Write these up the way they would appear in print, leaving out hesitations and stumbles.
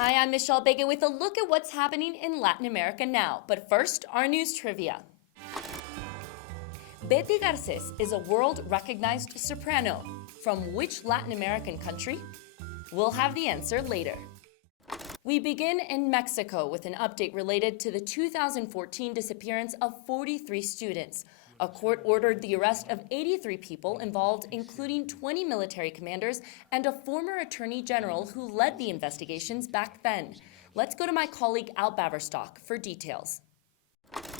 Hi, I'm Michelle Begue with a look at what's happening in Latin America now. But first, our news trivia. Begue is a world-recognized soprano. From which Latin American country? We'll have the answer later. We begin in Mexico with an update related to the 2014 disappearance of 43 students. A court ordered the arrest of 83 people involved, including 20 military commanders and a former attorney general who led the investigations back then. Let's go to my colleague Al Baverstock for details.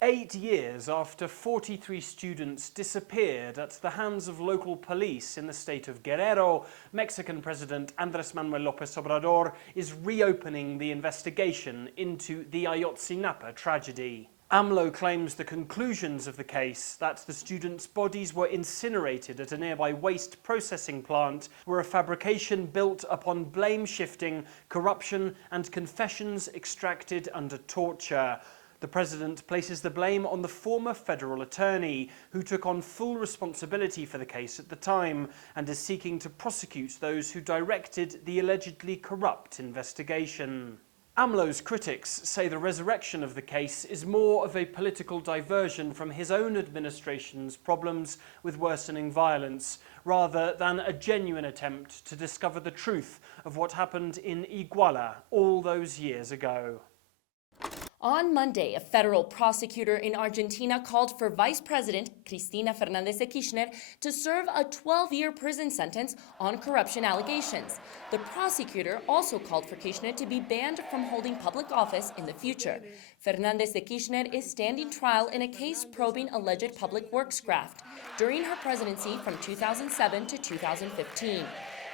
8 years after 43 students disappeared at the hands of local police in the state of Guerrero, Mexican President Andrés Manuel López Obrador is reopening the investigation into the Ayotzinapa tragedy. AMLO claims the conclusions of the case, that the students' bodies were incinerated at a nearby waste processing plant, were a fabrication built upon blame shifting, corruption and confessions extracted under torture. The president places the blame on the former federal attorney, who took on full responsibility for the case at the time and is seeking to prosecute those who directed the allegedly corrupt investigation. AMLO's critics say the resurrection of the case is more of a political diversion from his own administration's problems with worsening violence, rather than a genuine attempt to discover the truth of what happened in Iguala all those years ago. On Monday, a federal prosecutor in Argentina called for Vice President Cristina Fernández de Kirchner to serve a 12-year prison sentence on corruption allegations. The prosecutor also called for Kirchner to be banned from holding public office in the future. Fernández de Kirchner is standing trial in a case probing alleged public works graft during her presidency from 2007 to 2015.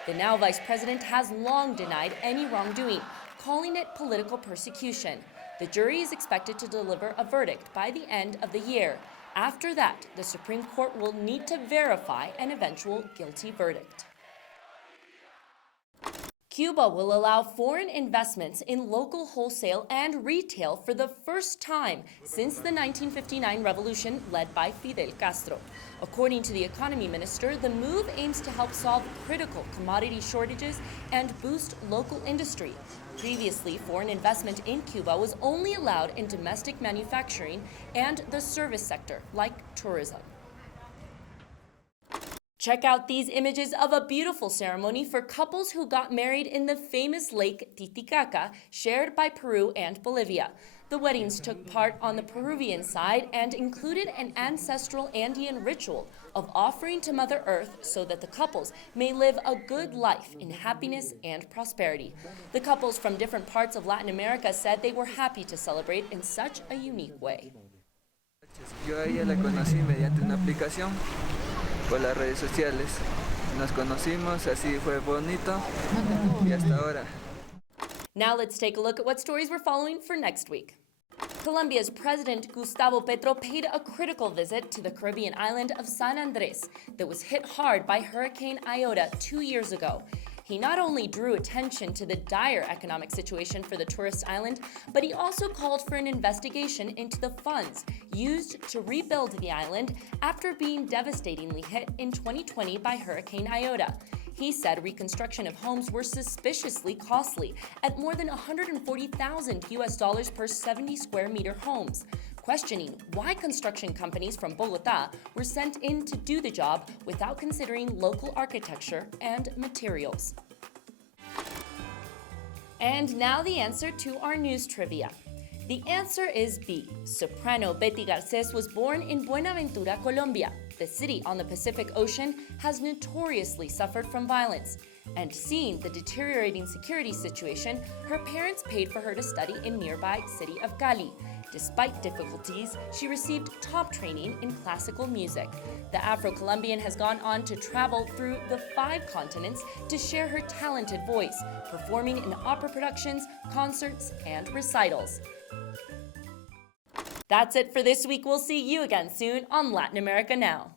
The now vice president has long denied any wrongdoing, calling it political persecution. The jury is expected to deliver a verdict by the end of the year. After that, the Supreme Court will need to verify an eventual guilty verdict. Cuba will allow foreign investments in local wholesale and retail for the first time since the 1959 revolution led by Fidel Castro. According to the economy minister, the move aims to help solve critical commodity shortages and boost local industry. Previously, foreign investment in Cuba was only allowed in domestic manufacturing and the service sector, like tourism. Check out these images of a beautiful ceremony for couples who got married in the famous Lake Titicaca, shared by Peru and Bolivia. The weddings took part on the Peruvian side and included an ancestral Andean ritual of offering to Mother Earth so that the couples may live a good life in happiness and prosperity. The couples from different parts of Latin America said they were happy to celebrate in such a unique way. Yo a ella la conocí mediante una aplicación por las redes sociales. Nos conocimos, así fue bonito y hasta ahora. Now let's take a look at what stories we're following for next week. Colombia's President Gustavo Petro paid a critical visit to the Caribbean island of San Andres that was hit hard by Hurricane Iota 2 years ago. He not only drew attention to the dire economic situation for the tourist island, but he also called for an investigation into the funds used to rebuild the island after being devastatingly hit in 2020 by Hurricane Iota. He said reconstruction of homes were suspiciously costly at more than $140,000 per 70 square meter homes, questioning why construction companies from Bogotá were sent in to do the job without considering local architecture and materials. And now the answer to our news trivia. The answer is B. Soprano Begue was born in Buenaventura, Colombia. The city on the Pacific Ocean has notoriously suffered from violence. And seeing the deteriorating security situation, her parents paid for her to study in nearby city of Cali. Despite difficulties, she received top training in classical music. The Afro-Colombian has gone on to travel through the 5 continents to share her talented voice, performing in opera productions, concerts, and recitals. That's it for this week. We'll see you again soon on Latin America Now.